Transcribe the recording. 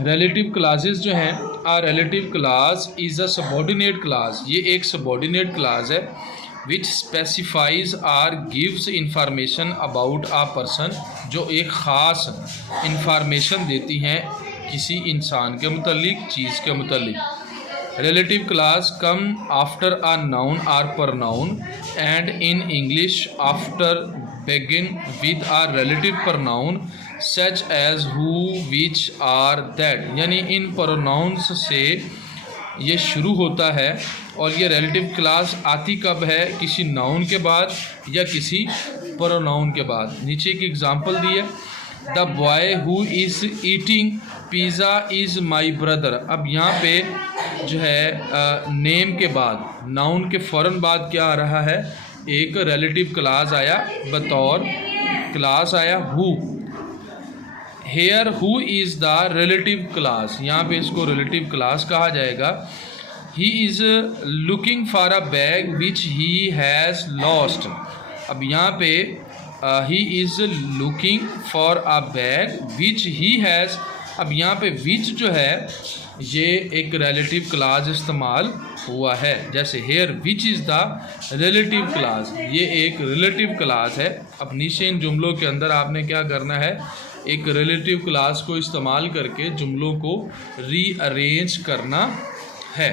Relative clauses जो हैं, a relative clause is a subordinate clause, ये एक सबॉर्डिनेट क्लास है which specifies or gives information about a person, जो एक ख़ास इंफॉर्मेशन देती हैं किसी इंसान के मुतल्लिक, चीज़ के मुतल्लिक। Relative clause come after a noun or pronoun and in English after begin with a relative pronoun such as who, which, are, that, यानी इन pronouns से ये शुरू होता है। और ये रिलेटिव क्लास आती कब है? किसी नाउन के बाद या किसी प्रोनाउन के बाद। नीचे एक एग्जांपल दी है, the boy who is eating pizza is my brother. अब यहाँ पे जो है नेम के बाद, नाउन के फ़ौरन बाद क्या आ रहा है? एक रिलेटिव क्लास आया, बतौर क्लास आया who. Hair who is the relative class, यहाँ पे इसको रिलेटिव क्लास कहा जाएगा। He is looking for a bag which he has lost. अब यहाँ पे he is looking for a bag which he has, अब यहाँ पे विच जो है ये एक रिलेटिव क्लास इस्तेमाल हुआ है। जैसे here which is the relative class, ये एक रिलेटिव क्लास है। अब नीचे इन जुमलों के अंदर आपने क्या करना है? एक रिलेटिव क्लास को इस्तेमाल करके जुमलों को रीअरेंज करना है।